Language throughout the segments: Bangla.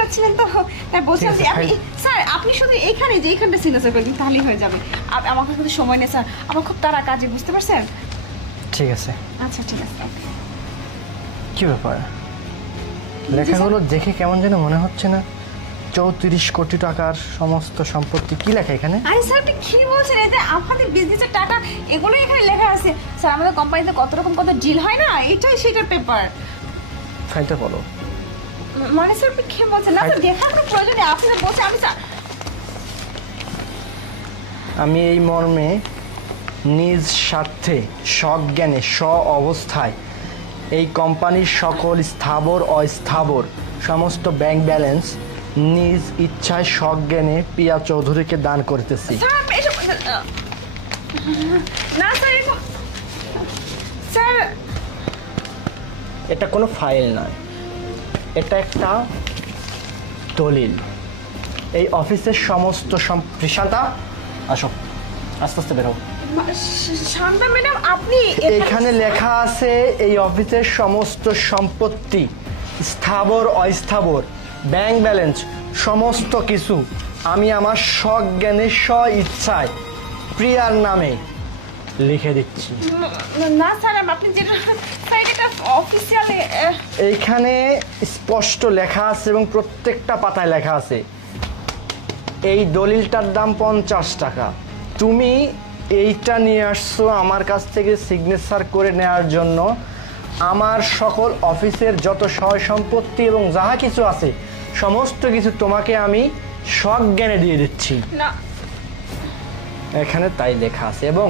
চাচ্ছিলেন তো, তাই বলছিলাম যে আপনি স্যার আপনি শুধু এইখানে যে এইখানটা সিগনেচার করে দিন তাহলেই হয়ে যাবে। আমাকে কিন্তু সময় নেই স্যার, আমার খুব তাড়া কাজে, বুঝতে পারছেন? ঠিক আছে। আচ্ছা ঠিক আছে। কি ব্যাপার, লেখাগুলো দেখে কেমন যেন মনে হচ্ছে না 34 কোটি টাকার সমস্ত সম্পত্তি। কি লেখা এখানে? আরে স্যার আপনি কি বলছেন? এতে আমাদের বিজনেসের টাকা এগুলো এখানে লেখা আছে স্যার। আমাদের কোম্পানিতে কত রকম কত ডিল হয় না, এটাই সেটার পেপার। ফাইলটা বলো। মানে স্যার আপনি কি বলছেন? না স্যার দেখার কোনো প্রয়োজন নেই, আপনি বলছেন আমি স্যার। আমি এই মর্মে নিজ স্বার্থে সজ্ঞানে অবস্থায় এই কোম্পানির সকল স্থাবর অস্থাবর সমস্ত ব্যাংক ব্যালেন্স নিজ ইচ্ছায় সজ্ঞানে পিয়া চৌধুরীকে দান করতেছি। স্যার আপনি এসব না স্যার, এসব স্যার এটা কোনো ফাইল নয়, এটা একটা দলিল। এই অফিসের সমস্ত শান্তা আসো, আস্তে আস্তে বেরো। শান্তা ম্যাডাম আপনি এখানে লেখা আছে এই অফিসের সমস্ত সম্পত্তি স্থাবর অস্থাবর ব্যাংক ব্যালেন্স সমস্ত কিছু আমি আমার সজ্ঞানে ইচ্ছায় প্রিয়ার নামে লিখে দিচ্ছি। না স্যার আপনি যেটা স্যার এটা অফিসিয়ালি এইখানে স্পষ্ট লেখা আছে এবং প্রত্যেকটা পাতায় লেখা আছে এই দলিলটার দাম 50 টাকা। তুমি এইটা নিয়ে আসছো আমার কাছ থেকে সিগনেচার করে নেওয়ার জন্য। আমার সকল অফিসের যত সয় সম্পত্তি এবং যাহা কিছু আছে সমস্ত কিছু তোমাকে আমি সজ্ঞানে দিয়ে দিচ্ছি। না এখানে তাই লেখা আছে এবং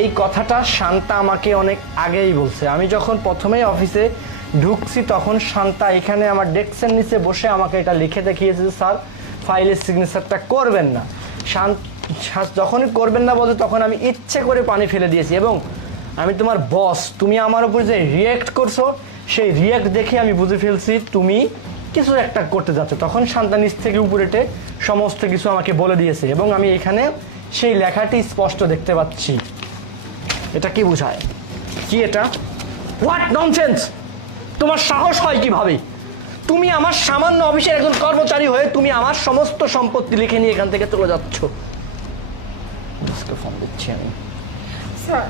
এই কথাটা শান্তা আমাকে অনেক আগেই বলছে। আমি যখন প্রথমেই অফিসে ঢুকছি তখন শান্তা এখানে আমার ডেস্কের নিচে বসে আমাকে এটা লিখে দেখিয়েছে যে স্যার ফাইলের সিগনেচারটা করবেন না। যখনই করবেন না বলতে তখন আমি ইচ্ছে করে পানি ফেলে দিয়েছি এবং আমি তোমার বস, তুমি আমার উপর যে রিয়্যাক্ট করছো সেই রিয়্যাক্ট দেখে আমি বুঝে ফেলছি তুমি কিছু একটা করতে যাচ্ছ। তখন শান্তা নিচ থেকে উপরেটে সমস্ত কিছু আমাকে বলে দিয়েছে এবং আমি এখানে সেই লেখাটি স্পষ্ট দেখতে পাচ্ছি। এটা কি বোঝায়? কি এটা? What nonsense! তোমার সাহস হয় কিভাবে? তুমি আমার সামান্য অফিসের একজন কর্মচারী হয়ে তুমি আমার সমস্ত সম্পত্তি লিখে নিয়ে এখান থেকে চলে যাচ্ছ। ফোন দিচ্ছি আমি। Sir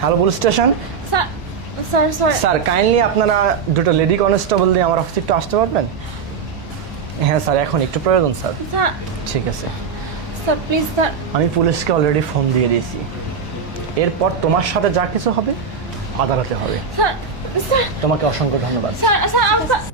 hello police station. Sir sir sir sir kindly আপনারা দুটো লেডি কনস্টেবল দিয়ে আমার অফিসে একটু আসতে পারবেন? হ্যাঁ স্যার, এখন একটু প্রয়োজন স্যার। স্যার ঠিক আছে স্যার প্লিজ স্যার। আমি পুলিশকে অলরেডি ফোন দিয়ে দিয়েছি। এরপর তোমার সাথে যা কিছু হবে আদালতে হবে। স্যার স্যার তোমাকে অসংখ্য ধন্যবাদ। Sir sir